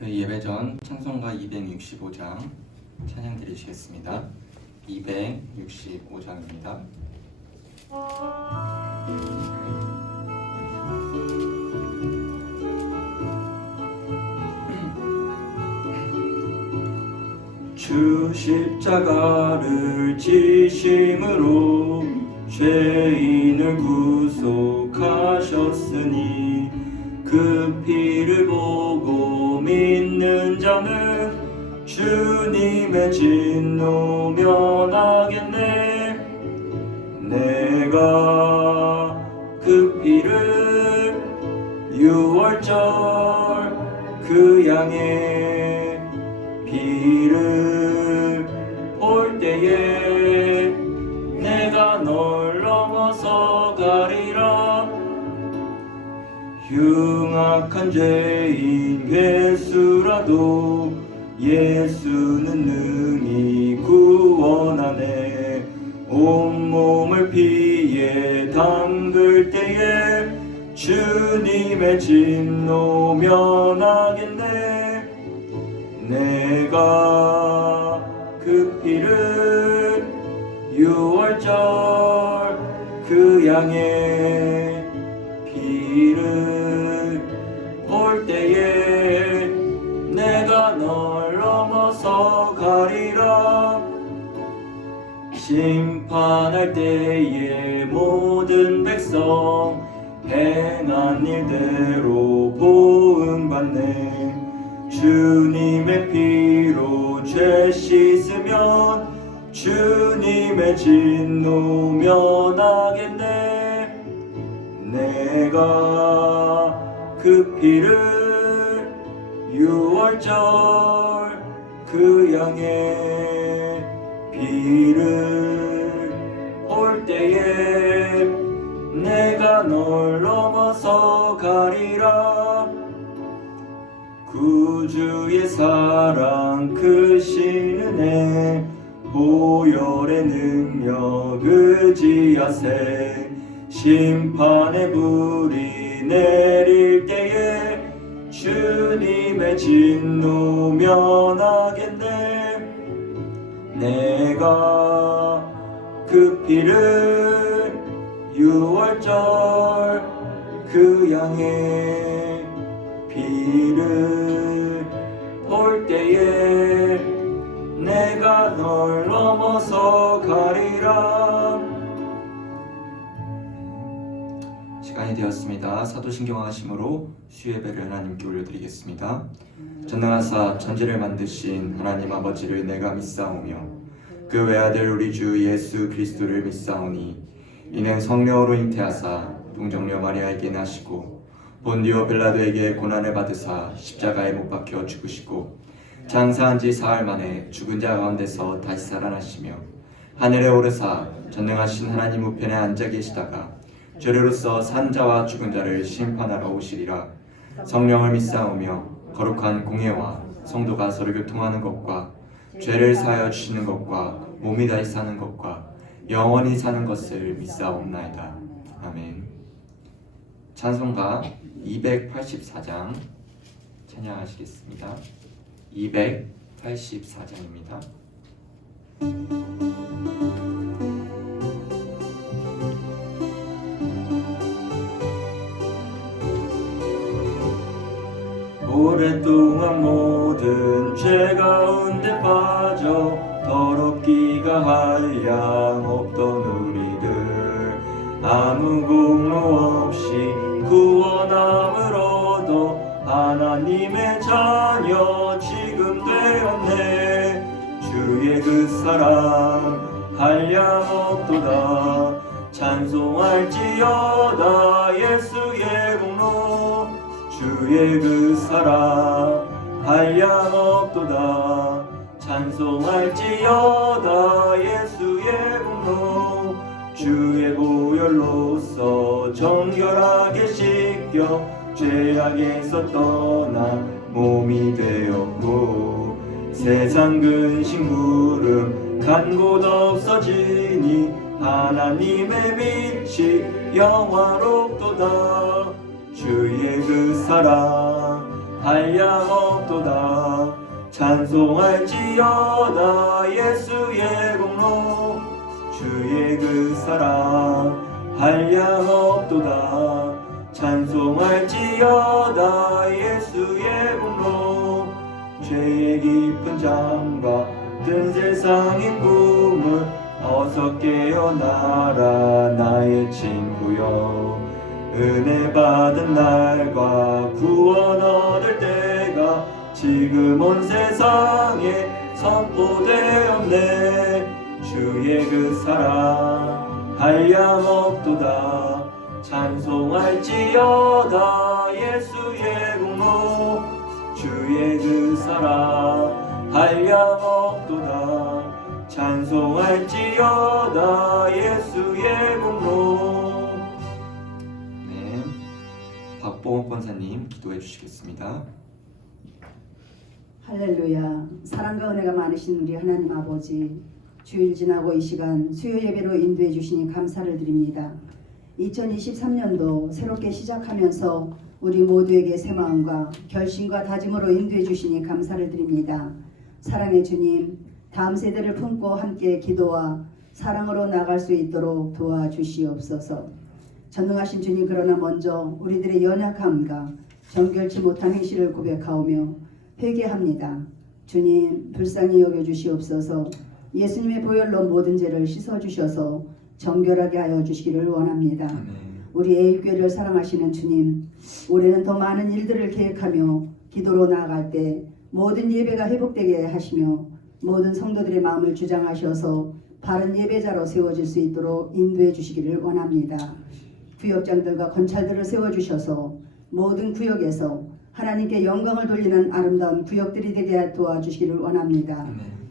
저희 예배 전 찬송가 265장 찬양 드리시겠습니다. 265장입니다. 주 십자가를 지심으로 죄인을 구속하셨으니 그 피를 보고 믿는 자는 주님의 진노 면하겠네. 내가 그 피를 유월절 그 양의 피를 볼 때에 내가 널 넘어서 가리라. 흉악한 죄인 괴수라도 예수는 능히 구원하네. 온몸을 피에 담글 때에 주님의 진노 면하겠네. 내가 그 피를 유월절 그 양의 피를 볼 때에 내가 널 넘어서 가리라. 심판할 때에 모든 백성 행한 일대로 보응받네. 주님의 피로 죄 씻으면 주님의 진노 면하겠네. 내가 그 피를 유월절 그 양의 피를 볼 때에 내가 널 넘어서 가리라. 구주의 사랑 크신 은혜 보혈의 능력 의지하세. 심판의 불이 내릴 때에 주님의 진노 면하겠네. 내가 그 피를 유월절 그 양의 피를 볼 때에 내가 널 넘어서 가리라. 시간이 되었습니다. 사도신경 하심으로 수예배를 하나님께 올려드리겠습니다. 전능하사 천지를 만드신 하나님 아버지를 내가 믿사오며 그 외아들 우리 주 예수 그리스도를 믿사오니 이는 성령으로 잉태하사 동정녀 마리아에게 나시고 본디오 빌라도에게 고난을 받으사 십자가에 못 박혀 죽으시고 장사한 지 사흘 만에 죽은 자 가운데서 다시 살아나시며 하늘에 오르사 전능하신 하나님 우편에 앉아 계시다가 죄로서 산 자와 죽은 자를 심판하러 오시리라. 성령을 믿사오며 거룩한 공예와 성도가 서로 교통하는 것과 죄를 사하여 주시는 것과 몸이 다시 사는 것과 영원히 사는 것을 믿사옵나이다. 아멘. 찬송가 284장 찬양하시겠습니다. 284장입니다. 오랫동안 모든 죄 가운데 빠져 더럽기가 한량 없던 우리들 아무 공로 없이 구원함을 얻어 하나님의 자녀 지금 되었네. 주의 그 사랑 한량 없도다. 찬송할지어다 예수의 공로. 주의 그 사랑 한량 없도다. 찬송할지어다 예수의 공로. 주의 보혈로서 정결하게 씻겨 죄악에서 떠나 몸이 되었고 세상 근심 구름 간 곳 없어지니 하나님의 빛이 영화롭도다. 주의 그 사랑 한량없도다. 찬송할지어다 예수의 공로 주의 그 사랑 한량없도다. 찬송할지어다 예수의 공로 죄의 깊은 잠과 든 세상의 꿈은 어서 깨어나라 나의 친구여. 은혜 받은 날과 구원 얻을 때가 지금 온 세상에 선포되었네. 주의 그 사랑 한량없도다. 찬송할지어다 예수의 공로 주의 그 사랑 한량없도다. 찬송할지어다 예수의 공로. 네, 박봉옥 권사님 기도해 주시겠습니다. 할렐루야. 사랑과 은혜가 많으신 우리 하나님 아버지, 주일 지나고 이 시간 수요 예배로 인도해 주시니 감사를 드립니다. 2023년도 새롭게 시작하면서 우리 모두에게 새 마음과 결심과 다짐으로 인도해 주시니 감사를 드립니다. 사랑의 주님, 다음 세대를 품고 함께 기도와 사랑으로 나갈 수 있도록 도와주시옵소서. 전능하신 주님, 그러나 먼저 우리들의 연약함과 정결치 못한 행실을 고백하오며 회개합니다. 주님, 불쌍히 여겨주시옵소서. 예수님의 보혈로 모든 죄를 씻어주셔서 정결하게 하여 주시기를 원합니다. 우리 애일교회를 사랑하시는 주님, 올해는 더 많은 일들을 계획하며 기도로 나아갈 때 모든 예배가 회복되게 하시며 모든 성도들의 마음을 주장하셔서 바른 예배자로 세워질 수 있도록 인도해 주시기를 원합니다. 구역장들과 건찰들을 세워주셔서 모든 구역에서 하나님께 영광을 돌리는 아름다운 구역들이 되게 도와주시기를 원합니다.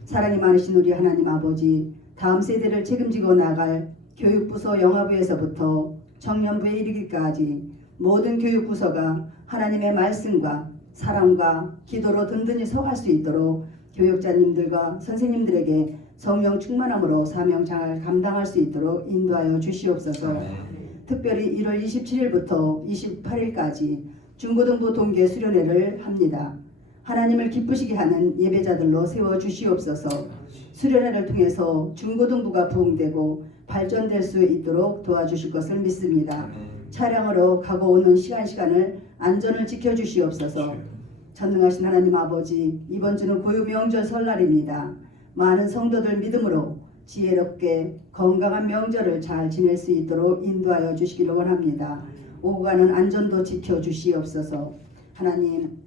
사랑이 많으신 우리 하나님 아버지, 다음 세대를 책임지고 나갈 교육부서 영화부에서부터 청년부에 이르기까지 모든 교육부서가 하나님의 말씀과 사랑과 기도로 든든히 서갈 수 있도록 교육자님들과 선생님들에게 성령 충만함으로 사명 잘 감당할 수 있도록 인도하여 주시옵소서. 특별히 1월 27일부터 28일까지 중고등부 동계 수련회를 합니다. 하나님을 기쁘시게 하는 예배자들로 세워주시옵소서. 수련회를 통해서 중고등부가 부흥되고 발전될 수 있도록 도와주실 것을 믿습니다. 차량으로 가고 오는 시간을 안전을 지켜주시옵소서. 전능하신 하나님 아버지, 이번 주는 고유 명절 설날입니다. 많은 성도들 믿음으로 지혜롭게 건강한 명절을 잘 지낼 수 있도록 인도하여 주시기를 원합니다. 오고 가는 안전도 지켜주시옵소서. 하나님,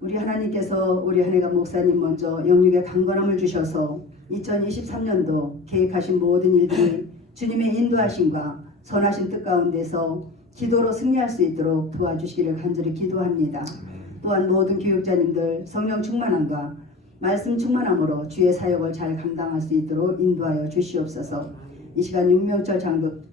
우리 하나님께서 우리 한혜관 목사님 먼저 영육의 강건함을 주셔서 2023년도 계획하신 모든 일들이 주님의 인도하심과 선하신 뜻 가운데서 기도로 승리할 수 있도록 도와주시기를 간절히 기도합니다. 또한 모든 교육자님들 성령 충만함과 말씀 충만함으로 주의 사역을 잘 감당할 수 있도록 인도하여 주시옵소서. 이 시간 육명철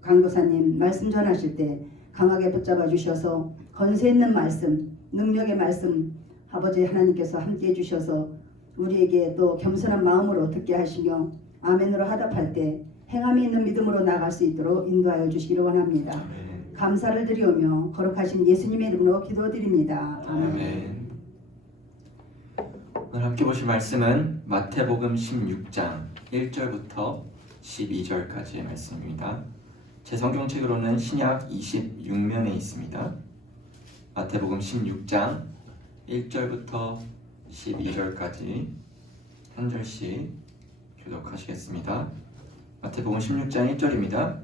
강도사님 말씀 전하실 때 강하게 붙잡아 주셔서 권세 있는 말씀, 능력의 말씀 아버지 하나님께서 함께 해주셔서 우리에게 또 겸손한 마음으로 듣게 하시며 아멘으로 하답할 때 행함이 있는 믿음으로 나갈 수 있도록 인도하여 주시기를 원합니다. 감사를 드리오며 거룩하신 예수님의 이름으로 기도드립니다. 아멘. 오늘 함께 보실 말씀은 마태복음 16장 1절부터 12절까지의 말씀입니다. 제 성경책으로는 신약 26면에 있습니다. 마태복음 16장 1절부터 12절까지 한 절씩 교독하시겠습니다. 마태복음 16장 1절입니다.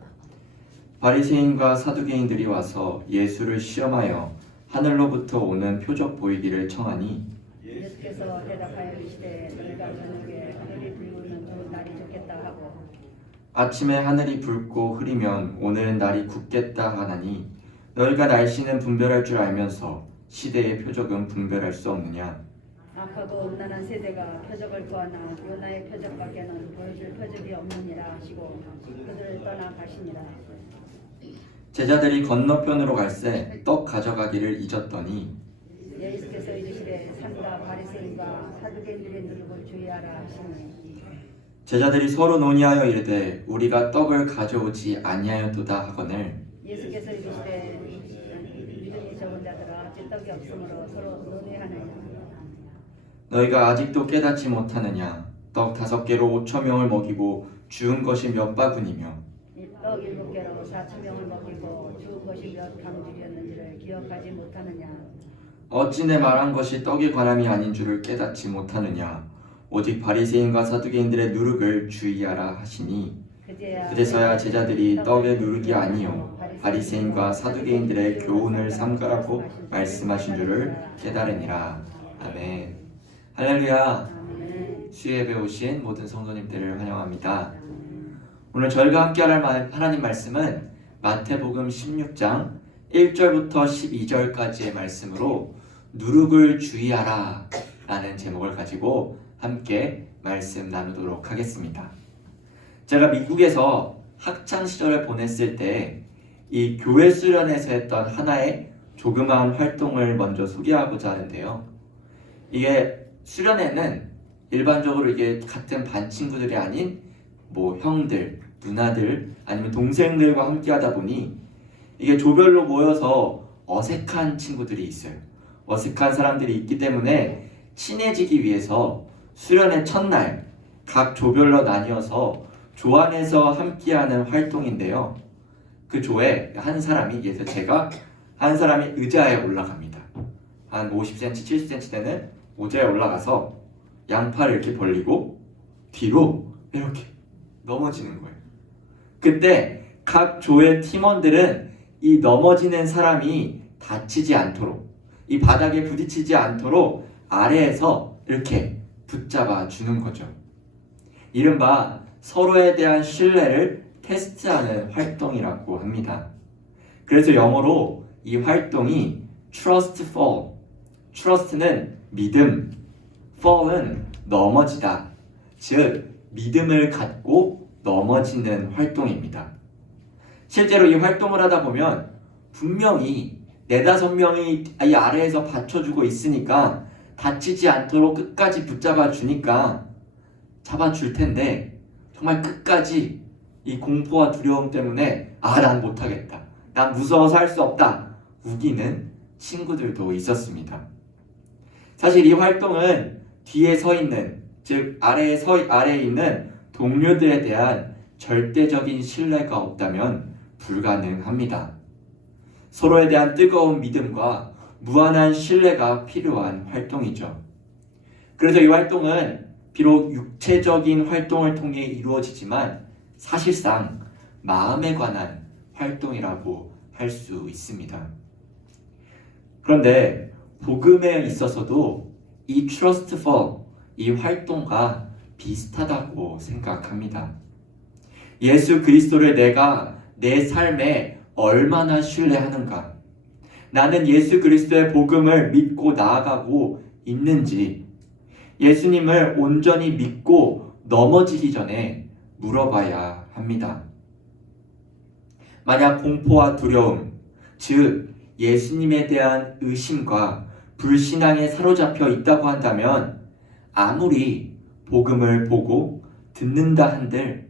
바리새인과 사두개인들이 와서 예수를 시험하여 하늘로부터 오는 표적 보이기를 청하니 예수께서 대답하여 이르시되 너희가 저녁에 하늘이 붉으면 좋은 날이 좋겠다 하고 아침에 하늘이 붉고 흐리면 오늘은 날이 굳겠다 하나니 너희가 날씨는 분별할 줄 알면서 시대의 표적은 분별할 수 없느냐. 악하고 음란한 세대가 표적을 구하나 요나의 표적밖에는 보여줄 표적이 없느니라 하시고 그들을 떠나 가시니라. 제자들이 건너편으로 갈새 떡 가져가기를 잊었더니 예수께서 이르시되 삼가 바리새인과 사두개인들의 누룩을 주의하라 하시니 제자들이 서로 논의하여 이르되 우리가 떡을 가져오지 아니하였도다 하거늘 예수께서 이르시되 믿음이 적은 자들아 찌떡이 수밖에 없으므로 서로 논의하느냐. 너희가 아직도 깨닫지 못하느냐? 떡 5개로 5천 명을 먹이고 주운 것이 몇 바구니며 떡 7개로 4천 명을 먹이고 주운 것이 몇 강줄이었는지를 기억하지 못하느냐. 어찌 내 말한 것이 떡에 관함이 아닌 줄을 깨닫지 못하느냐? 오직 바리새인과 사두개인들의 누룩을 주의하라 하시니 그제서야 제자들이 떡의 누룩이 아니요 바리새인과 사두개인들의 교훈을 삼가라고 말씀하신 줄을 깨달으니라. 아멘. 할렐루야. 수요예배 오신 모든 성도님들을 환영합니다. 오늘 저희가 함께 할 하나님 말씀은 마태복음 16장 1절부터 12절까지의 말씀으로 누룩을 주의하라 라는 제목을 가지고 함께 말씀 나누도록 하겠습니다. 제가 미국에서 학창 시절을 보냈을 때 이 교회 수련회에서 했던 하나의 조그마한 활동을 먼저 소개하고자 하는데요. 이게 수련회는 일반적으로 이게 같은 반 친구들이 아닌 뭐 형들, 누나들 아니면 동생들과 함께 하다 보니 이게 조별로 모여서 어색한 친구들이 있어요. 어색한 사람들이 있기 때문에 친해지기 위해서 수련회 첫날 각 조별로 나뉘어서 조 안에서 함께하는 활동인데요. 그 조에 한 사람이, 예를 들어 제가 한 사람이 의자에 올라갑니다. 한 50cm, 70cm 되는 의자에 올라가서 양팔을 이렇게 벌리고 뒤로 이렇게 넘어지는 거예요. 그때 각 조의 팀원들은 이 넘어지는 사람이 다치지 않도록, 이 바닥에 부딪히지 않도록 아래에서 이렇게 붙잡아 주는 거죠. 이른바 서로에 대한 신뢰를 테스트하는 활동이라고 합니다. 그래서 영어로 이 활동이 trust fall, trust는 믿음, fall은 넘어지다, 즉 믿음을 갖고 넘어지는 활동입니다. 실제로 이 활동을 하다 보면 분명히 4-5명이 이 아래에서 받쳐주고 있으니까 다치지 않도록 끝까지 붙잡아 주니까 잡아줄 텐데 정말 끝까지 이 공포와 두려움 때문에 난 못하겠다, 난 무서워서 할 수 없다 우기는 친구들도 있었습니다. 사실 이 활동은 뒤에 서 있는, 즉 아래에 있는 동료들에 대한 절대적인 신뢰가 없다면 불가능합니다. 서로에 대한 뜨거운 믿음과 무한한 신뢰가 필요한 활동이죠. 그래서 이 활동은 비록 육체적인 활동을 통해 이루어지지만 사실상 마음에 관한 활동이라고 할 수 있습니다. 그런데 복음에 있어서도 이 trust fall, 이 활동과 비슷하다고 생각합니다. 예수 그리스도를 내가 내 삶에 얼마나 신뢰하는가, 나는 예수 그리스도의 복음을 믿고 나아가고 있는지 예수님을 온전히 믿고 넘어지기 전에 물어봐야 합니다. 만약 공포와 두려움, 즉 예수님에 대한 의심과 불신앙에 사로잡혀 있다고 한다면 아무리 복음을 보고 듣는다 한들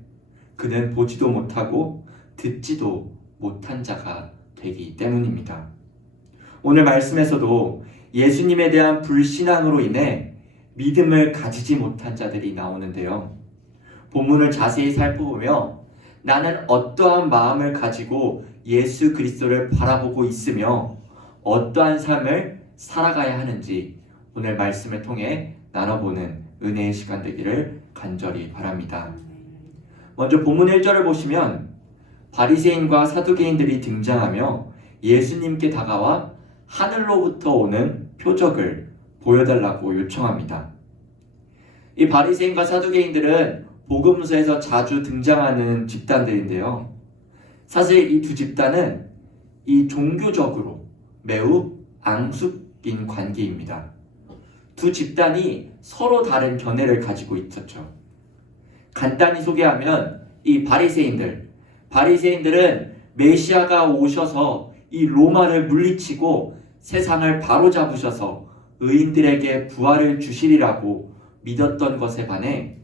그는 보지도 못하고 듣지도 못한 자가 되기 때문입니다. 오늘 말씀에서도 예수님에 대한 불신앙으로 인해 믿음을 가지지 못한 자들이 나오는데요. 본문을 자세히 살펴보며 나는 어떠한 마음을 가지고 예수 그리스도를 바라보고 있으며 어떠한 삶을 살아가야 하는지 오늘 말씀을 통해 나눠보는 은혜의 시간 되기를 간절히 바랍니다. 먼저 본문 1절을 보시면 바리새인과 사두개인들이 등장하며 예수님께 다가와 하늘로부터 오는 표적을 보여달라고 요청합니다. 이 바리새인과 사두개인들은 복음서에서 자주 등장하는 집단들인데요. 사실 이 두 집단은 이 종교적으로 매우 앙숙인 관계입니다. 두 집단이 서로 다른 견해를 가지고 있었죠. 간단히 소개하면 이 바리새인들은 메시아가 오셔서 이 로마를 물리치고 세상을 바로잡으셔서 의인들에게 부활을 주시리라고 믿었던 것에 반해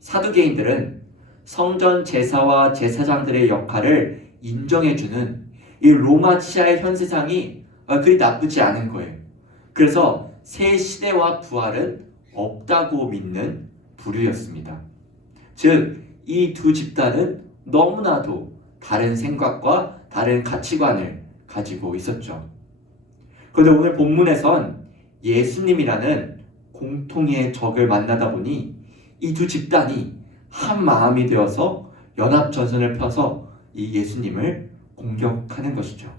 사두개인들은 성전 제사와 제사장들의 역할을 인정해주는 이 로마 치하의 현 세상이 그리 나쁘지 않은 거예요. 그래서 새 시대와 부활은 없다고 믿는 부류였습니다. 즉, 이 두 집단은 너무나도 다른 생각과 다른 가치관을 가지고 있었죠. 그런데 오늘 본문에선 예수님이라는 공통의 적을 만나다 보니 이 두 집단이 한 마음이 되어서 연합전선을 펴서 이 예수님을 공격하는 것이죠.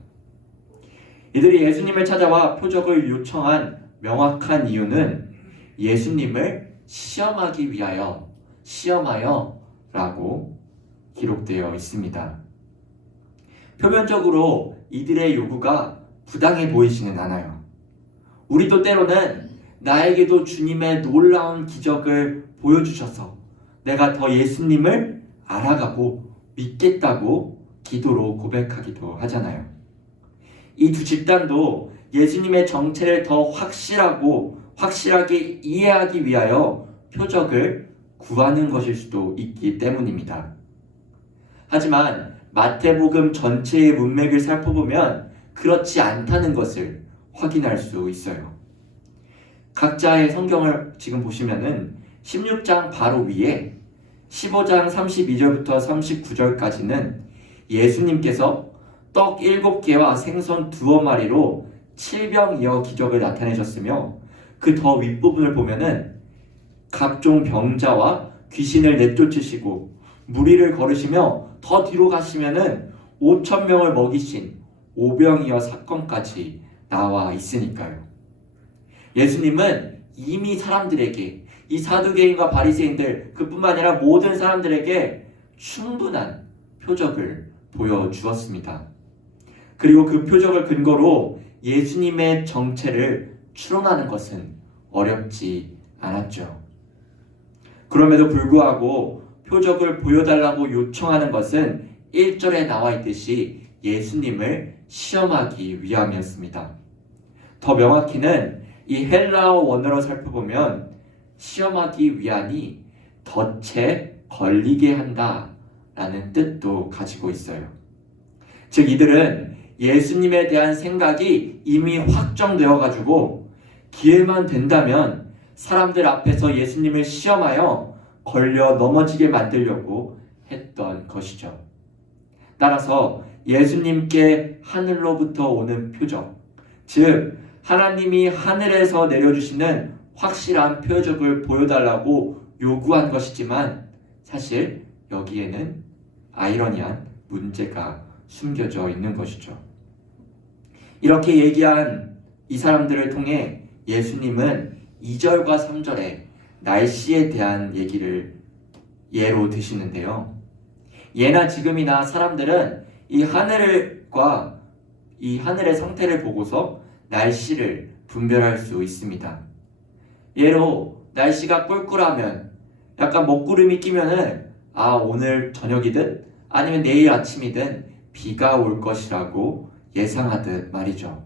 이들이 예수님을 찾아와 표적을 요청한 명확한 이유는 예수님을 시험하여 라고 기록되어 있습니다. 표면적으로 이들의 요구가 부당해 보이지는 않아요. 우리도 때로는 나에게도 주님의 놀라운 기적을 보여주셔서 내가 더 예수님을 알아가고 믿겠다고 기도로 고백하기도 하잖아요. 이 두 집단도 예수님의 정체를 더 확실하게 이해하기 위하여 표적을 구하는 것일 수도 있기 때문입니다. 하지만 마태복음 전체의 문맥을 살펴보면 그렇지 않다는 것을 확인할 수 있어요. 각자의 성경을 지금 보시면은 16장 바로 위에 15장 32절부터 39절까지는 예수님께서 떡 7개와 생선 2마리로 7병이어 기적을 나타내셨으며 그 더 윗부분을 보면은 각종 병자와 귀신을 내쫓으시고 무리를 걸으시며 더 뒤로 가시면은 5,000명을 먹이신 오병이어 사건까지 나와 있으니까요. 예수님은 이미 사람들에게, 이 사두개인과 바리새인들 그뿐만 아니라 모든 사람들에게 충분한 표적을 보여주었습니다. 그리고 그 표적을 근거로 예수님의 정체를 추론하는 것은 어렵지 않았죠. 그럼에도 불구하고 표적을 보여달라고 요청하는 것은 1절에 나와 있듯이 예수님을 시험하기 위함이었습니다. 더 명확히는 이 헬라어 원어로 살펴보면 시험하기 위하니 덫에 걸리게 한다 라는 뜻도 가지고 있어요. 즉 이들은 예수님에 대한 생각이 이미 확정되어 가지고 기회만 된다면 사람들 앞에서 예수님을 시험하여 걸려 넘어지게 만들려고 했던 것이죠. 따라서 예수님께 하늘로부터 오는 표적, 즉 하나님이 하늘에서 내려주시는 확실한 표적을 보여달라고 요구한 것이지만 사실 여기에는 아이러니한 문제가 숨겨져 있는 것이죠. 이렇게 얘기한 이 사람들을 통해 예수님은 2절과 3절에 날씨에 대한 얘기를 예로 드시는데요. 예나 지금이나 사람들은 이 하늘과 이 하늘의 상태를 보고서 날씨를 분별할 수 있습니다. 예로 날씨가 꿀꿀하면 약간 먹구름이 끼면은 오늘 저녁이든 아니면 내일 아침이든 비가 올 것이라고 예상하듯 말이죠.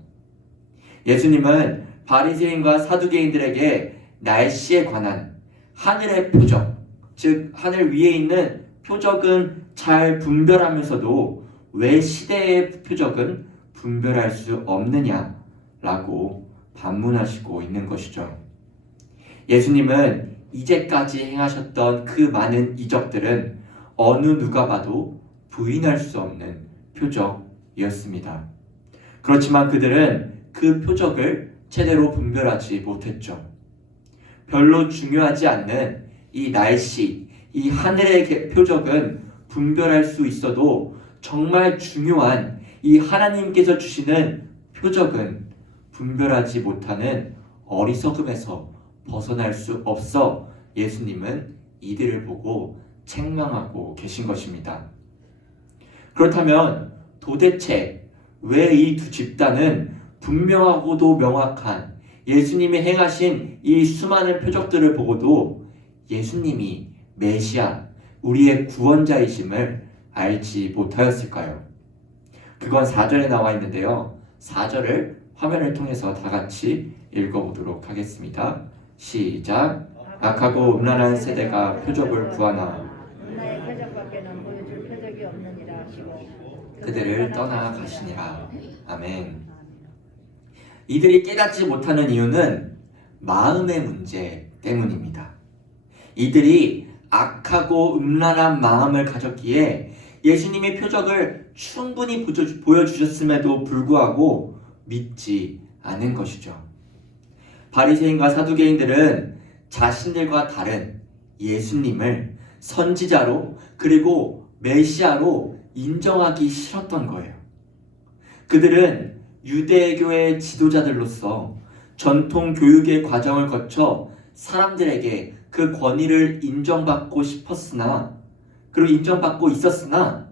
예수님은 바리새인과 사두개인들에게 날씨에 관한 하늘의 표적, 즉 하늘 위에 있는 표적은 잘 분별하면서도 왜 시대의 표적은 분별할 수 없느냐라고 반문하시고 있는 것이죠. 예수님은 이제까지 행하셨던 그 많은 이적들은 어느 누가 봐도 부인할 수 없는 표적이었습니다. 그렇지만 그들은 그 표적을 제대로 분별하지 못했죠. 별로 중요하지 않는 이 날씨, 이 하늘의 표적은 분별할 수 있어도 정말 중요한 이 하나님께서 주시는 표적은 분별하지 못하는 어리석음에서 벗어날 수 없어 예수님은 이들을 보고 책망하고 계신 것입니다. 그렇다면 도대체 왜 이 두 집단은 분명하고도 명확한 예수님이 행하신 이 수많은 표적들을 보고도 예수님이 메시아, 우리의 구원자이심을 알지 못하였을까요? 그건 4절에 나와 있는데요. 4절을 화면을 통해서 다 같이 읽어보도록 하겠습니다. 시작. 악하고 음란한 세대가 표적을 구하나 나의 표적밖에는 보여줄 표적이 없느니라 하시고 그들을 떠나 가시니라. 아멘. 이들이 깨닫지 못하는 이유는 마음의 문제 때문입니다. 이들이 악하고 음란한 마음을 가졌기에 예수님의 표적을 충분히 보여주셨음에도 불구하고 믿지 않은 것이죠. 바리새인과 사두개인들은 자신들과 다른 예수님을 선지자로 그리고 메시아로 인정하기 싫었던 거예요. 그들은 유대교의 지도자들로서 전통 교육의 과정을 거쳐 사람들에게 그 권위를 인정받고 싶었으나, 그리고 인정받고 있었으나,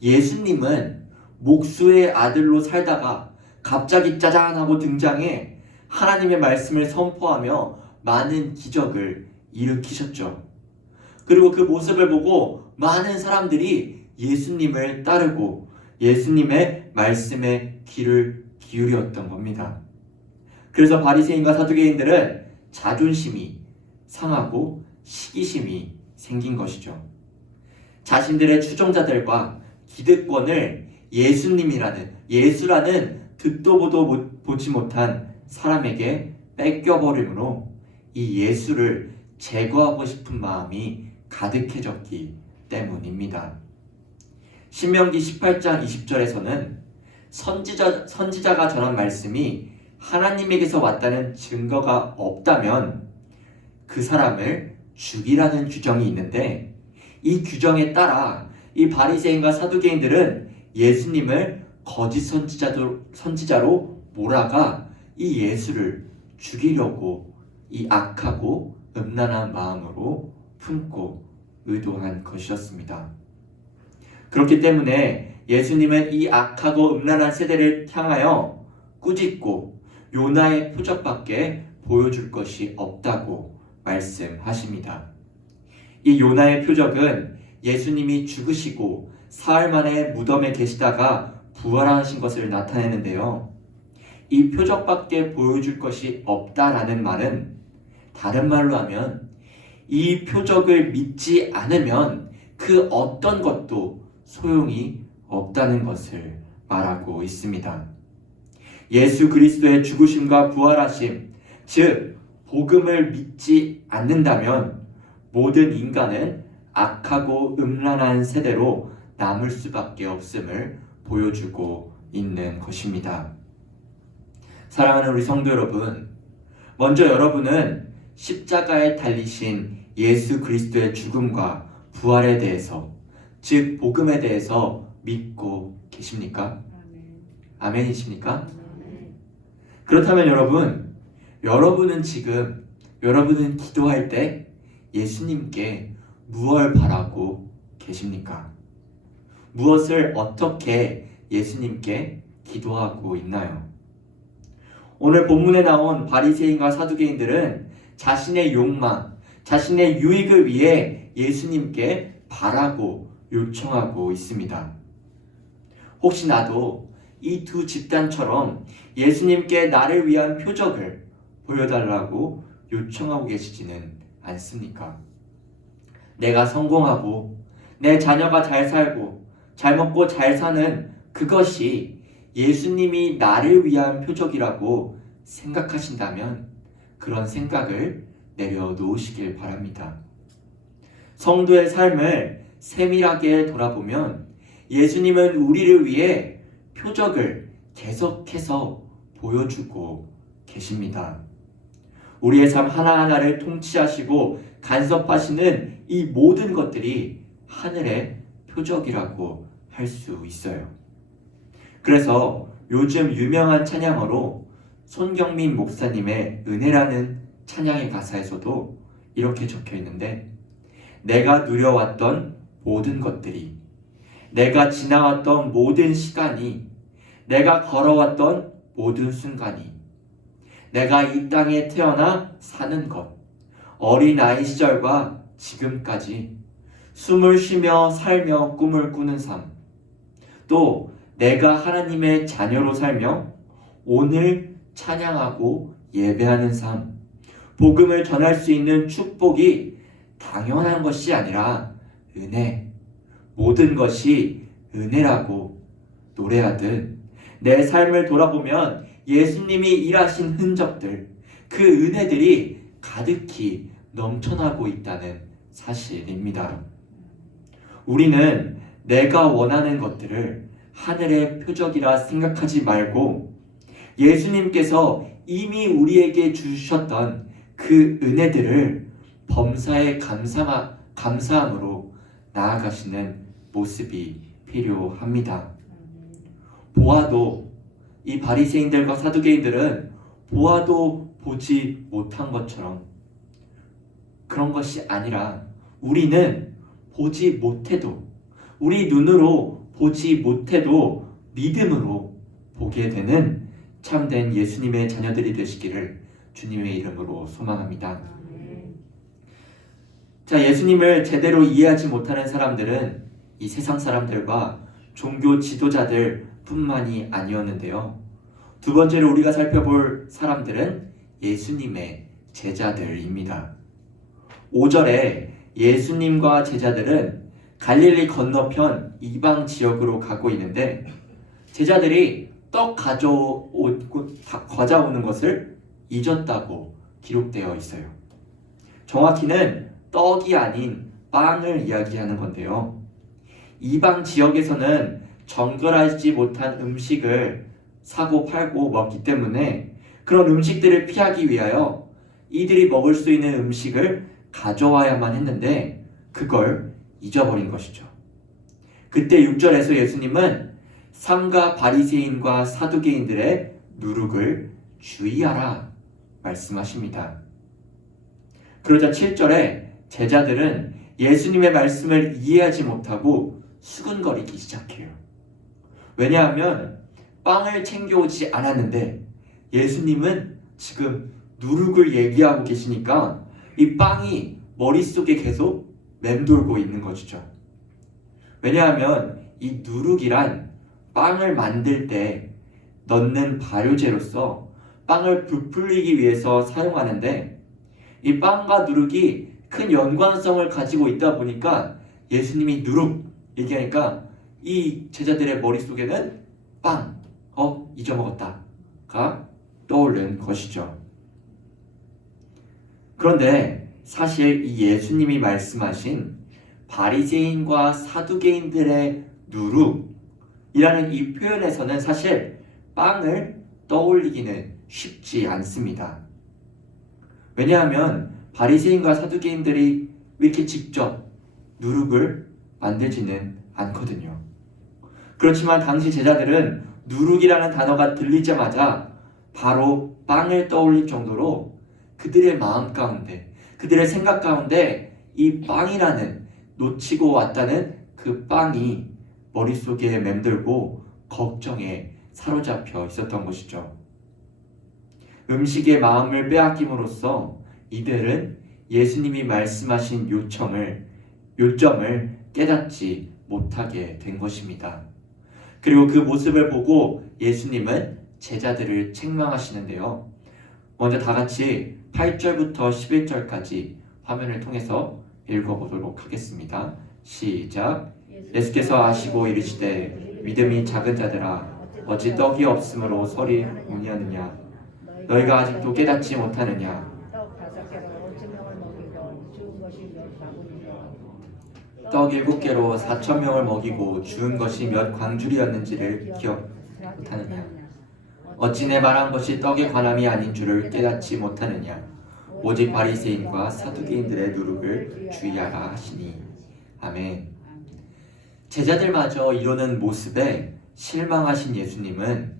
예수님은 목수의 아들로 살다가 갑자기 짜잔 하고 등장해 하나님의 말씀을 선포하며 많은 기적을 일으키셨죠. 그리고 그 모습을 보고 많은 사람들이 예수님을 따르고 예수님의 말씀에 귀를 기울였던 겁니다. 그래서 바리새인과 사두개인들은 자존심이 상하고 시기심이 생긴 것이죠. 자신들의 추종자들과 기득권을 예수라는 듣도 보도 보지 못한 사람에게 뺏겨버림으로 이 예수를 제거하고 싶은 마음이 가득해졌기 때문입니다. 신명기 18장 20절에서는 선지자가 전한 말씀이 하나님에게서 왔다는 증거가 없다면 그 사람을 죽이라는 규정이 있는데, 이 규정에 따라 이 바리새인과 사두개인들은 예수님을 거짓 선지자로 몰아가 이 예수를 죽이려고 이 악하고 음란한 마음으로 품고 의도한 것이었습니다. 그렇기 때문에 예수님은 이 악하고 음란한 세대를 향하여 꾸짖고 요나의 표적밖에 보여줄 것이 없다고 말씀하십니다. 이 요나의 표적은 예수님이 죽으시고 사흘 만에 무덤에 계시다가 부활하신 것을 나타내는데요. 이 표적밖에 보여줄 것이 없다라는 말은 다른 말로 하면 이 표적을 믿지 않으면 그 어떤 것도 소용이 없다는 것을 말하고 있습니다. 예수 그리스도의 죽으심과 부활하심, 즉 복음을 믿지 않는다면 모든 인간은 악하고 음란한 세대로 남을 수밖에 없음을 보여주고 있는 것입니다. 사랑하는 우리 성도 여러분, 먼저 여러분은 십자가에 달리신 예수 그리스도의 죽음과 부활에 대해서, 즉 복음에 대해서 믿고 계십니까? 아멘이십니까? 그렇다면 여러분은 지금 여러분은 기도할 때 예수님께 무엇을 바라고 계십니까? 무엇을 어떻게 예수님께 기도하고 있나요? 오늘 본문에 나온 바리새인과 사두개인들은 자신의 욕망, 자신의 유익을 위해 예수님께 바라고 요청하고 있습니다. 혹시 나도 이 두 집단처럼 예수님께 나를 위한 표적을 보여달라고 요청하고 계시지는 않습니까? 내가 성공하고 내 자녀가 잘 살고 잘 먹고 잘 사는 그것이 예수님이 나를 위한 표적이라고 생각하신다면 그런 생각을 내려놓으시길 바랍니다. 성도의 삶을 세밀하게 돌아보면 예수님은 우리를 위해 표적을 계속해서 보여주고 계십니다. 우리의 삶 하나하나를 통치하시고 간섭하시는 이 모든 것들이 하늘의 표적이라고 할 수 있어요. 그래서 요즘 유명한 찬양어로 손경민 목사님의 은혜라는 찬양의 가사에서도 이렇게 적혀 있는데, 내가 누려왔던 모든 것들이, 내가 지나왔던 모든 시간이, 내가 걸어왔던 모든 순간이, 내가 이 땅에 태어나 사는 것, 어린아이 시절과 지금까지 숨을 쉬며 살며 꿈을 꾸는 삶, 또 내가 하나님의 자녀로 살며 오늘 찬양하고 예배하는 삶, 복음을 전할 수 있는 축복이 당연한 것이 아니라 은혜, 모든 것이 은혜라고 노래하듯 내 삶을 돌아보면 예수님이 일하신 흔적들, 그 은혜들이 가득히 넘쳐나고 있다는 사실입니다. 우리는 내가 원하는 것들을 하늘의 표적이라 생각하지 말고 예수님께서 이미 우리에게 주셨던 그 은혜들을 범사에 감사함으로 나아가시는 모습이 필요합니다. 보아도 이 바리새인들과 사두개인들은 보아도 보지 못한 것처럼 그런 것이 아니라 우리는 보지 못해도 우리 눈으로 보지 못해도 믿음으로 보게 되는 참된 예수님의 자녀들이 되시기를 주님의 이름으로 소망합니다. 자, 예수님을 제대로 이해하지 못하는 사람들은 이 세상 사람들과 종교 지도자들 뿐만이 아니었는데요. 두 번째로 우리가 살펴볼 사람들은 예수님의 제자들입니다. 5절에 예수님과 제자들은 갈릴리 건너편 이방 지역으로 가고 있는데 제자들이 떡 가져오는 것을 잊었다고 기록되어 있어요. 정확히는 떡이 아닌 빵을 이야기하는 건데요. 이방 지역에서는 정결하지 못한 음식을 사고 팔고 먹기 때문에 그런 음식들을 피하기 위하여 이들이 먹을 수 있는 음식을 가져와야만 했는데 그걸 잊어버린 것이죠. 그때 6절에서 예수님은 삼가 바리새인과 사두개인들의 누룩을 주의하라 말씀하십니다. 그러자 7절에 제자들은 예수님의 말씀을 이해하지 못하고 수근거리기 시작해요. 왜냐하면 빵을 챙겨오지 않았는데 예수님은 지금 누룩을 얘기하고 계시니까 이 빵이 머릿속에 계속 맴돌고 있는 것이죠. 왜냐하면 이 누룩이란 빵을 만들 때 넣는 발효제로서 빵을 부풀리기 위해서 사용하는데 이 빵과 누룩이 큰 연관성을 가지고 있다 보니까 예수님이 누룩 얘기하니까 이 제자들의 머릿속에는 빵, 잊어먹었다가 떠오른 것이죠. 그런데 사실 이 예수님이 말씀하신 바리새인과 사두개인들의 누룩이라는 이 표현에서는 사실 빵을 떠올리기는 쉽지 않습니다. 왜냐하면 바리새인과 사두개인들이 이렇게 직접 누룩을 만들지는 않거든요. 그렇지만 당시 제자들은 누룩이라는 단어가 들리자마자 바로 빵을 떠올릴 정도로 그들의 마음 가운데, 그들의 생각 가운데 이 빵이라는 놓치고 왔다는 그 빵이 머릿속에 맴돌고 걱정에 사로잡혀 있었던 것이죠. 음식의 마음을 빼앗김으로써 이들은 예수님이 말씀하신 요점을 깨닫지 못하게 된 것입니다. 그리고 그 모습을 보고 예수님은 제자들을 책망하시는데요. 먼저 다 같이 8절부터 11절까지 화면을 통해서 읽어보도록 하겠습니다. 시작. 예수께서 아시고 이르시되 믿음이 작은 자들아 어찌 떡이 없으므로 설이 오냐느냐 너희가 아직도 깨닫지 못하느냐 떡 7개로 4,000명을 먹이고 주은 것이 몇 광줄이었는지를 기억 못하느냐 어찌 내 말한 것이 떡에 관함이 아닌 줄을 깨닫지 못하느냐 오직 바리새인과 사두개인들의 누룩을 주의하라 하시니 아멘. 제자들마저 이루는 모습에 실망하신 예수님은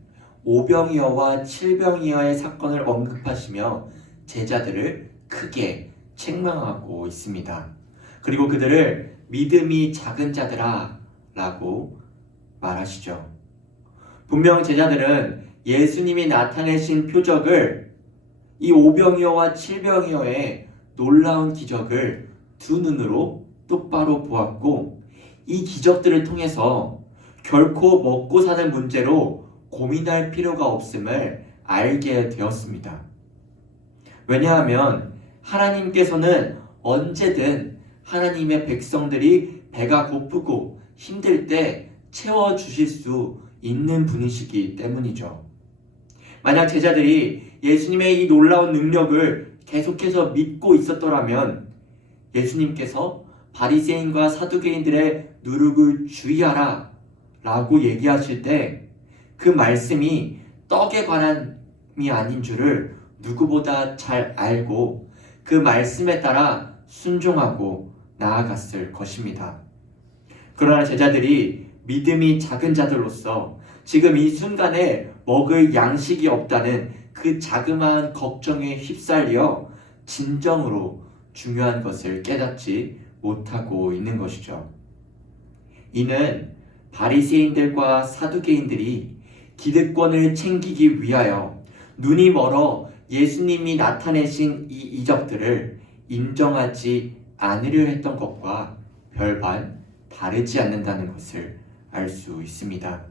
오병이어와 칠병이어의 사건을 언급하시며 제자들을 크게 책망하고 있습니다. 그리고 그들을 믿음이 작은 자들아 라고 말하시죠. 분명 제자들은 예수님이 나타내신 표적을 이 오병이어와 칠병이어의 놀라운 기적을 두 눈으로 똑바로 보았고 이 기적들을 통해서 결코 먹고 사는 문제로 고민할 필요가 없음을 알게 되었습니다. 왜냐하면 하나님께서는 언제든 하나님의 백성들이 배가 고프고 힘들 때 채워주실 수 있는 분이시기 때문이죠. 만약 제자들이 예수님의 이 놀라운 능력을 계속해서 믿고 있었더라면 예수님께서 바리새인과 사두개인들의 누룩을 주의하라 라고 얘기하실 때 그 말씀이 떡에 관한이 아닌 줄을 누구보다 잘 알고 그 말씀에 따라 순종하고 나아갔을 것입니다. 그러나 제자들이 믿음이 작은 자들로서 지금 이 순간에 먹을 양식이 없다는 그 자그마한 걱정에 휩쓸려 진정으로 중요한 것을 깨닫지 못하고 있는 것이죠. 이는 바리새인들과 사두개인들이 기득권을 챙기기 위하여 눈이 멀어 예수님이 나타내신 이 이적들을 인정하지 않으려 했던 것과 별반 다르지 않는다는 것을 알 수 있습니다.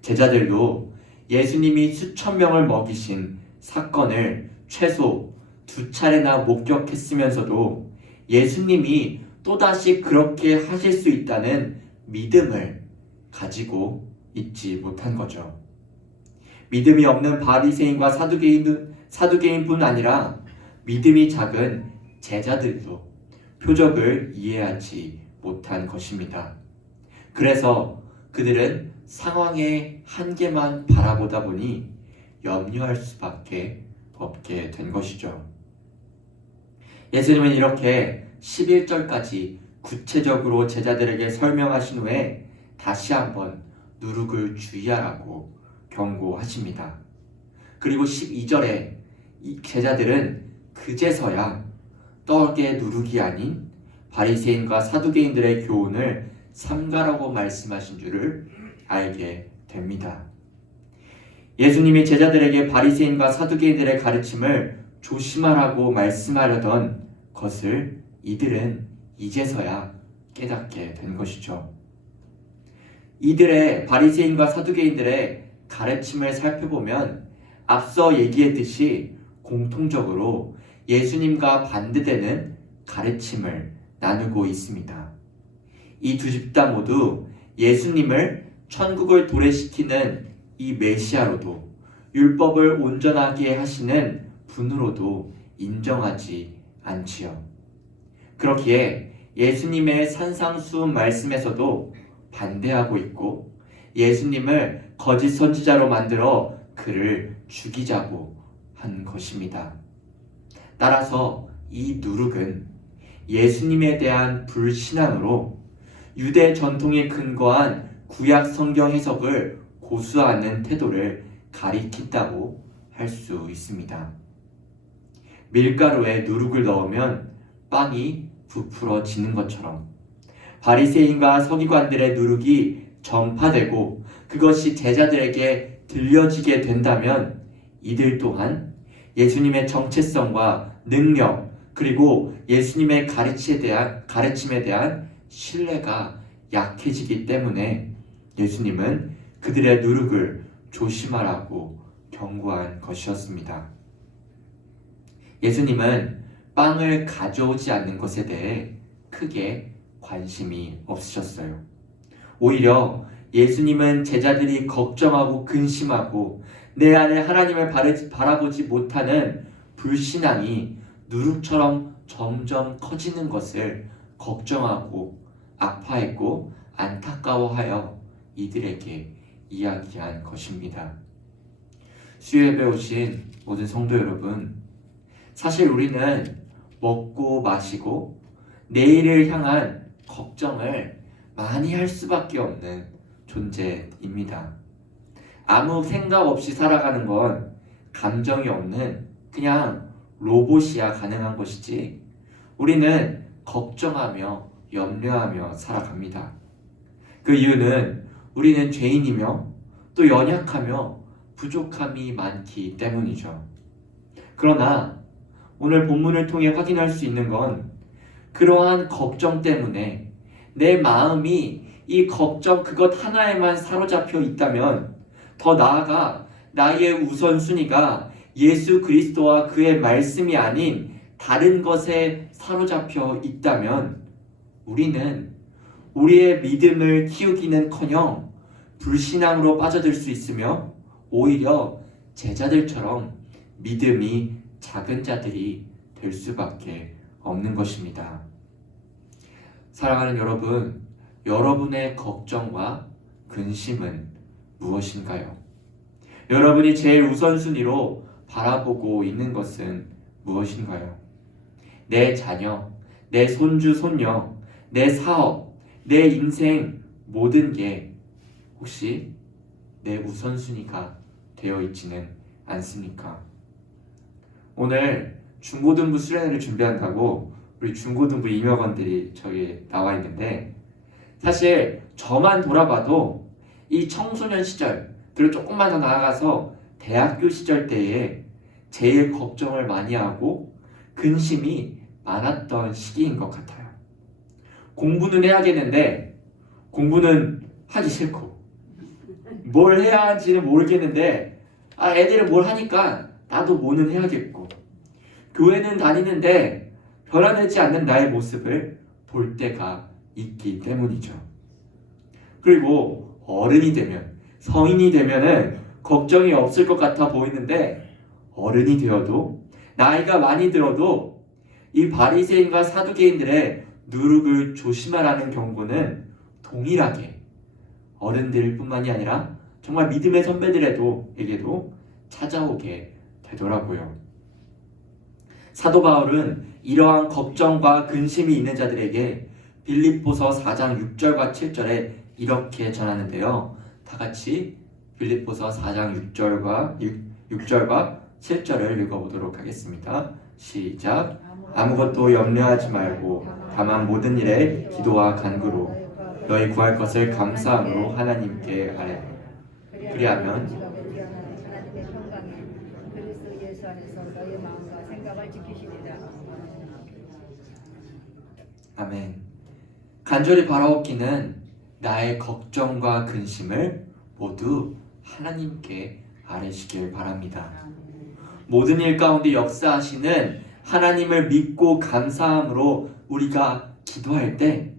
제자들도 예수님이 수천 명을 먹이신 사건을 최소 2차례나 목격했으면서도 예수님이 또다시 그렇게 하실 수 있다는 믿음을 가지고 있지 못한 거죠. 믿음이 없는 바리새인과 사두개인뿐 아니라 믿음이 작은 제자들도 표적을 이해하지 못한 것입니다. 그래서 그들은 상황의 한계만 바라보다 보니 염려할 수밖에 없게 된 것이죠. 예수님은 이렇게 11절까지 구체적으로 제자들에게 설명하신 후에 다시 한번 누룩을 주의하라고 경고하십니다. 그리고 12절에 이 제자들은 그제서야 떡의 누룩이 아닌 바리새인과 사두개인들의 교훈을 삼가라고 말씀하신 줄을 알게 됩니다. 예수님이 제자들에게 바리새인과 사두개인들의 가르침을 조심하라고 말씀하려던 것을 이들은 이제서야 깨닫게 된 것이죠. 이들의 바리새인과 사두개인들의 가르침을 살펴보면 앞서 얘기했듯이 공통적으로 예수님과 반대되는 가르침을 나누고 있습니다. 이 두 집단 모두 예수님을 천국을 도래시키는 이 메시아로도 율법을 온전하게 하시는 분으로도 인정하지 않지요. 그렇기에 예수님의 산상수훈 말씀에서도 반대하고 있고 예수님을 거짓 선지자로 만들어 그를 죽이자고 한 것입니다. 따라서 이 누룩은 예수님에 대한 불신앙으로 유대 전통에 근거한 구약 성경 해석을 고수하는 태도를 가리킨다고 할 수 있습니다. 밀가루에 누룩을 넣으면 빵이 부풀어지는 것처럼 바리새인과 서기관들의 누룩이 전파되고 그것이 제자들에게 들려지게 된다면 이들 또한 예수님의 정체성과 능력 그리고 예수님의 가르침에 대한 신뢰가 약해지기 때문에 예수님은 그들의 누룩을 조심하라고 경고한 것이었습니다. 예수님은 빵을 가져오지 않는 것에 대해 크게 관심이 없으셨어요. 오히려 예수님은 제자들이 걱정하고 근심하고 내 안에 하나님을 바라보지 못하는 불신앙이 누룩처럼 점점 커지는 것을 걱정하고 아파했고 안타까워하여 이들에게 이야기한 것입니다. 수요예배 오신 모든 성도 여러분, 사실 우리는 먹고 마시고 내일을 향한 걱정을 많이 할 수밖에 없는 존재입니다. 아무 생각 없이 살아가는 건 감정이 없는 그냥 로봇이야 가능한 것이지 우리는 걱정하며 염려하며 살아갑니다. 그 이유는 우리는 죄인이며 또 연약하며 부족함이 많기 때문이죠. 그러나 오늘 본문을 통해 확인할 수 있는 건 그러한 걱정 때문에 내 마음이 이 걱정 그것 하나에만 사로잡혀 있다면 더 나아가 나의 우선순위가 예수 그리스도와 그의 말씀이 아닌 다른 것에 사로잡혀 있다면 우리는 우리의 믿음을 키우기는커녕 불신앙으로 빠져들 수 있으며 오히려 제자들처럼 믿음이 작은 자들이 될 수밖에 없는 것입니다. 사랑하는 여러분, 여러분의 걱정과 근심은 무엇인가요? 여러분이 제일 우선순위로 바라보고 있는 것은 무엇인가요? 내 자녀, 내 손주, 손녀, 내 사업, 내 인생 모든 게 혹시 내 우선순위가 되어 있지는 않습니까? 오늘 중고등부 수련회를 준비한다고 우리 중고등부 임역원들이 저기 나와 있는데, 사실 저만 돌아봐도 이 청소년 시절 그리고 조금만 더 나아가서 대학교 시절 때에 제일 걱정을 많이 하고 근심이 많았던 시기인 것 같아요. 공부는 해야겠는데 공부는 하기 싫고, 뭘 해야 하는지는 모르겠는데 애들은 뭘 하니까 나도 뭐는 해야겠고, 교회는 다니는데 변화되지 않는 나의 모습을 볼 때가 있기 때문이죠. 그리고 어른이 되면, 성인이 되면은 걱정이 없을 것 같아 보이는데, 어른이 되어도, 나이가 많이 들어도 이 바리새인과 사두개인들의 누룩을 조심하라는 경고는 동일하게 어른들 뿐만이 아니라 정말 믿음의 선배들에게도 찾아오게 되더라고요. 사도 바울은 이러한 걱정과 근심이 있는 자들에게 빌립보서 4장 6절과 7절에 이렇게 전하는데요. 다 같이 빌립보서 4장 6절과 7절을 읽어보도록 하겠습니다. 시작. 아무것도 염려하지 말고 다만 모든 일에 기도와 간구로 너희 구할 것을 감사함으로 하나님께 아뢰라. 그리하면 하나님의 평강이 그리스도 예수 안에서 너희 마음과 생각을 지키시리라. 아멘. 간절히 바라옵기는 나의 걱정과 근심을 모두 하나님께 아뢰시길 바랍니다. 모든 일 가운데 역사하시는 하나님을 믿고 감사함으로 우리가 기도할 때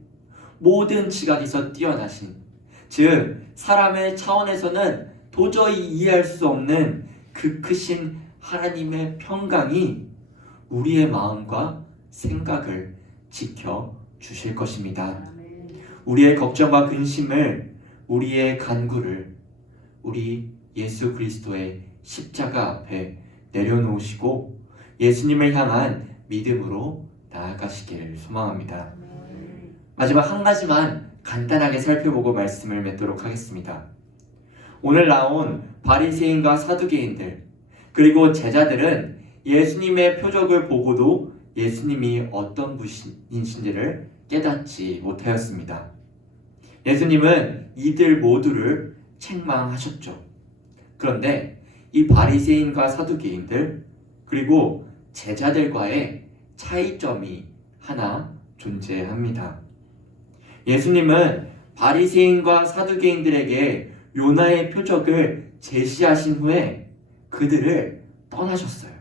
모든 지각에서 뛰어나신, 즉 사람의 차원에서는 도저히 이해할 수 없는 그 크신 하나님의 평강이 우리의 마음과 생각을 지켜 주실 것입니다. 우리의 걱정과 근심을, 우리의 간구를 우리 예수 그리스도의 십자가 앞에 내려놓으시고 예수님을 향한 믿음으로 나아가시기를 소망합니다. 마지막 한 가지만 간단하게 살펴보고 말씀을 맺도록 하겠습니다. 오늘 나온 바리새인과 사두개인들 그리고 제자들은 예수님의 표적을 보고도 예수님이 어떤 분이신지를 깨닫지 못하였습니다. 예수님은 이들 모두를 책망하셨죠. 그런데 이 바리새인과 사두개인들 그리고 제자들과의 차이점이 하나 존재합니다. 예수님은 바리새인과 사두개인들에게 요나의 표적을 제시하신 후에 그들을 떠나셨어요.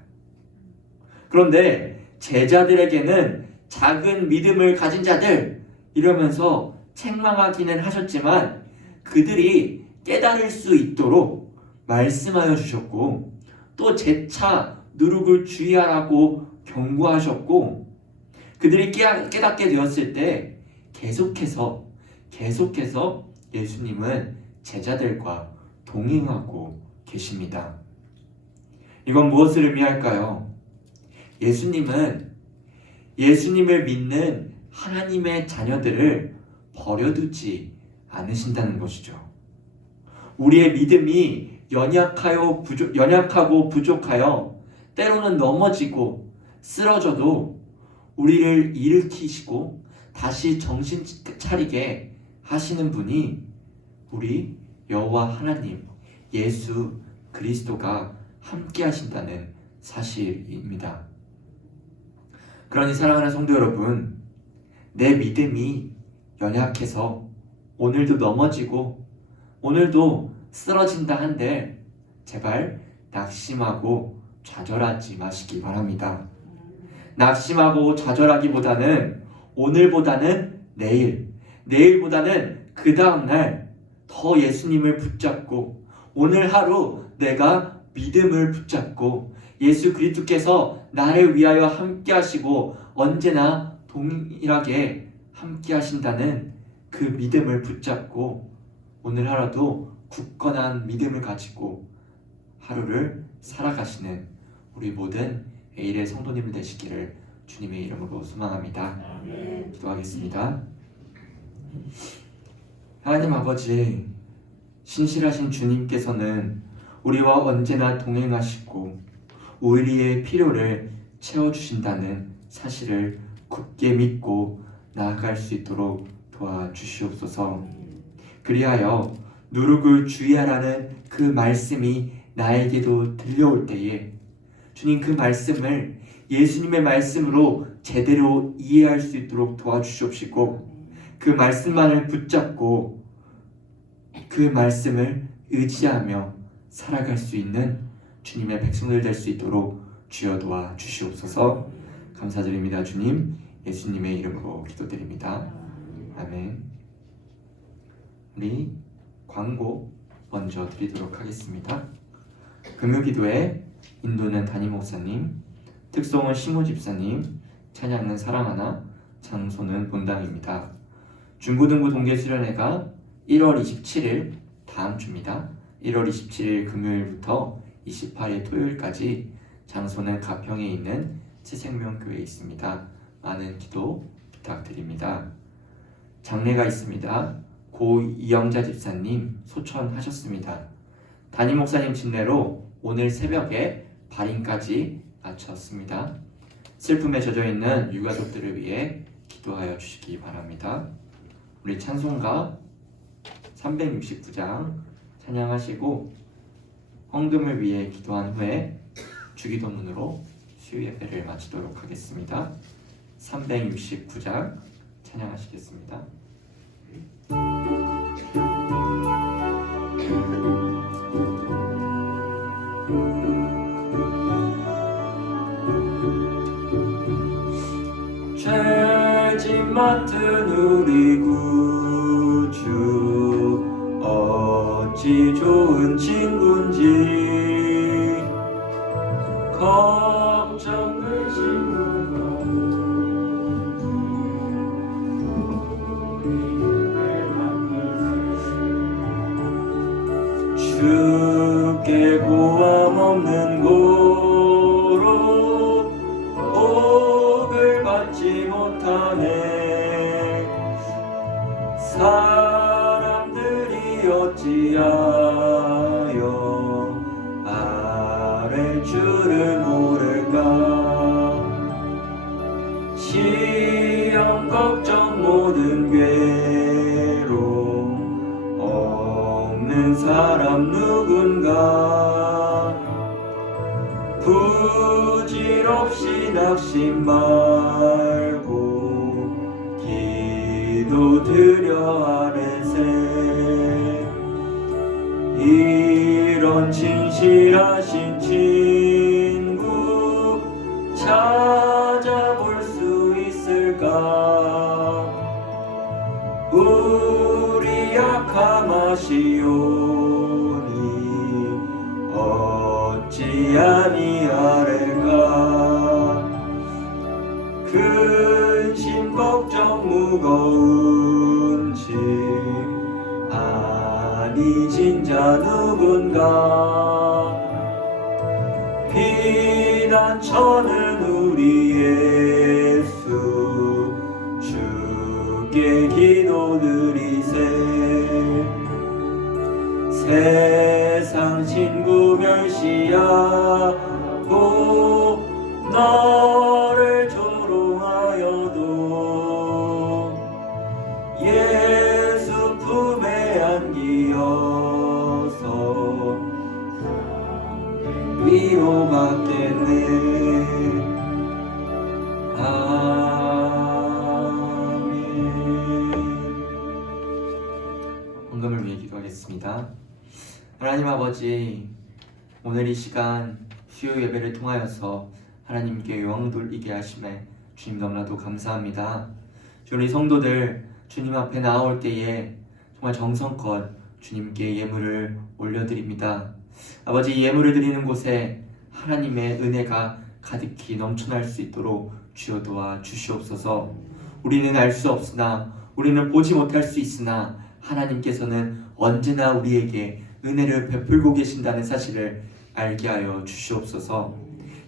그런데 제자들에게는 작은 믿음을 가진 자들 이러면서 책망하기는 하셨지만 그들이 깨달을 수 있도록 말씀하여 주셨고 또 재차 누룩을 주의하라고 경고하셨고 그들이 깨닫게 되었을 때 계속해서 예수님은 제자들과 동행하고 계십니다. 이건 무엇을 의미할까요? 예수님은 예수님을 믿는 하나님의 자녀들을 버려두지 않으신다는 것이죠. 우리의 믿음이 연약하고 부족하여 때로는 넘어지고 쓰러져도 우리를 일으키시고 다시 정신 차리게 하시는 분이 우리 여호와 하나님 예수 그리스도가 함께 하신다는 사실입니다. 그러니 사랑하는 성도 여러분, 내 믿음이 연약해서 오늘도 넘어지고 오늘도 쓰러진다 한들 제발 낙심하고 좌절하지 마시기 바랍니다. 낙심하고 좌절하기보다는 오늘보다는 내일보다는 그 다음날 더 예수님을 붙잡고 오늘 하루 내가 믿음을 붙잡고 예수 그리스도께서 나를 위하여 함께 하시고 언제나 동일하게 함께 하신다는 그 믿음을 붙잡고 오늘 하루도 굳건한 믿음을 가지고 하루를 살아가시는 우리 모든 에일의 성도님들 되시기를 주님의 이름으로 소망합니다. 기도하겠습니다. 하나님 아버지, 신실하신 주님께서는 우리와 언제나 동행하시고 우리의 필요를 채워주신다는 사실을 굳게 믿고 나아갈 수 있도록 도와주시옵소서. 그리하여 누룩을 주의하라는 그 말씀이 나에게도 들려올 때에 주님 그 말씀을 예수님의 말씀으로 제대로 이해할 수 있도록 도와주시옵시고 그 말씀만을 붙잡고 그 말씀을 의지하며 살아갈 수 있는 주님의 백성들 될 수 있도록 주여 도와주시옵소서. 감사드립니다. 주님 예수님의 이름으로 기도드립니다. 아멘. 우리 광고 먼저 드리도록 하겠습니다. 금요기도에 인도는 담임 목사님, 특송은 심호 집사님, 찬양은 사랑하나, 장소는 본당입니다. 중고등부 동계수련회가 1월 27일 다음 주입니다. 1월 27일 금요일부터 28일 토요일까지 장소는 가평에 있는 새생명교회에 있습니다. 많은 기도 부탁드립니다. 장례가 있습니다. 고 이영자 집사님 소천하셨습니다. 담임 목사님 침례로 오늘 새벽에 발인까지 마쳤습니다. 슬픔에 젖어있는 유가족들을 위해 기도하여 주시기 바랍니다. 우리 찬송가 369장 찬양하시고 헌금을 위해 기도한 후에 주기도문으로 수요 예배를 마치도록 하겠습니다. 369장 찬양하시겠습니다. 죄짐 맡은 우리 구주 어찌 좋은 친구인지 걱정 주께 고함 없는 고로 복을 받지 못하네. 사람들이 어찌하여 아랠 줄을 모를까. 시험 걱정 모든 괴로움 없는 사람 누군가. 부질없이 낙심 말고 기도 드려 아뢰세. 이런 진실하신 친구 찾아볼 수 있을까. 우리 약함 아시오니 어찌 아니하릴까. 근심 걱정 무거운지 아니진 자 누군가. 피난처는 우리 예수 주께 기도드리세. 세상 친구 멸시하고 너를 조롱하여도 예수 품에 안기어서 위로받겠네. 아멘. 헌금을 위해 기도하겠습니다. 하나님 아버지, 오늘 이 시간 수요 예배를 통하여서 하나님께 영광 돌리게 하심에 주님 너무나도 감사합니다. 우리 성도들 주님 앞에 나올 때에 정말 정성껏 주님께 예물을 올려드립니다. 아버지, 이 예물을 드리는 곳에 하나님의 은혜가 가득히 넘쳐날 수 있도록 주여 도와 주시옵소서. 우리는 알 수 없으나, 우리는 보지 못할 수 있으나 하나님께서는 언제나 우리에게 은혜를 베풀고 계신다는 사실을 알게 하여 주시옵소서.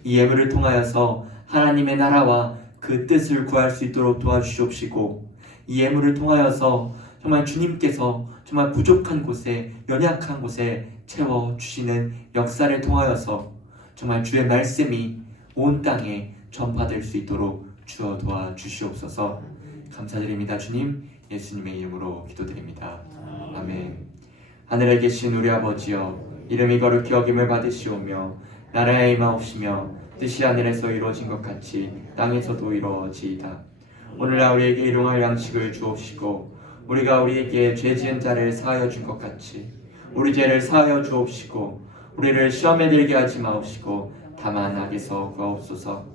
이 예물을 통하여서 하나님의 나라와 그 뜻을 구할 수 있도록 도와주시옵시고, 이 예물을 통하여서 정말 주님께서 정말 부족한 곳에, 연약한 곳에 채워주시는 역사를 통하여서 정말 주의 말씀이 온 땅에 전파될 수 있도록 주어 도와주시옵소서. 감사드립니다. 주님, 예수님의 이름으로 기도드립니다. 아멘. 하늘에 계신 우리 아버지여, 이름이 거룩히 여김을 받으시오며 나라에 임하옵시며 뜻이 하늘에서 이루어진 것 같이 땅에서도 이루어지이다. 오늘날 우리에게 일용할 양식을 주옵시고, 우리가 우리에게 죄 지은 자를 사하여 준 것 같이 우리 죄를 사하여 주옵시고, 우리를 시험에 들게 하지 마옵시고 다만 악에서 구하옵소서.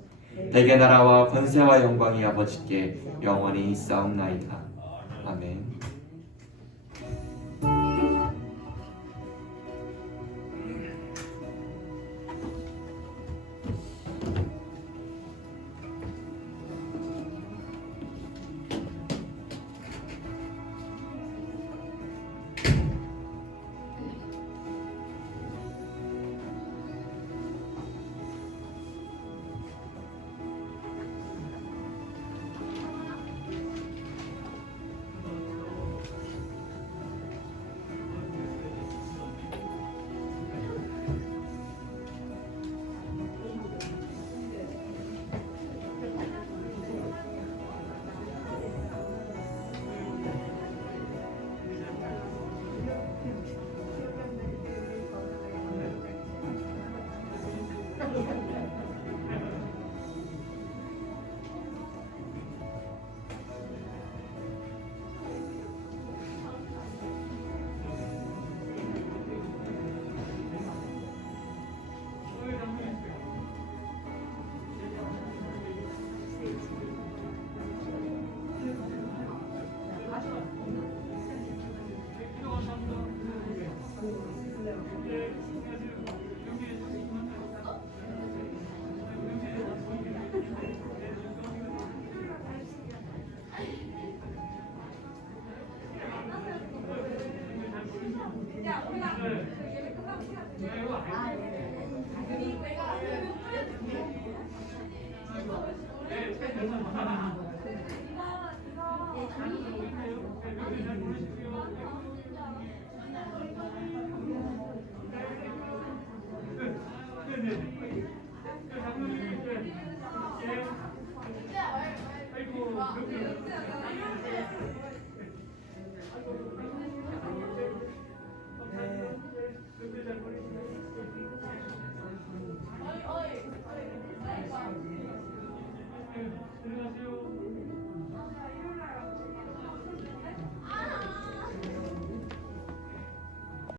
대개 나라와 권세와 영광이 아버지께 영원히 있사옵나이다. 아멘.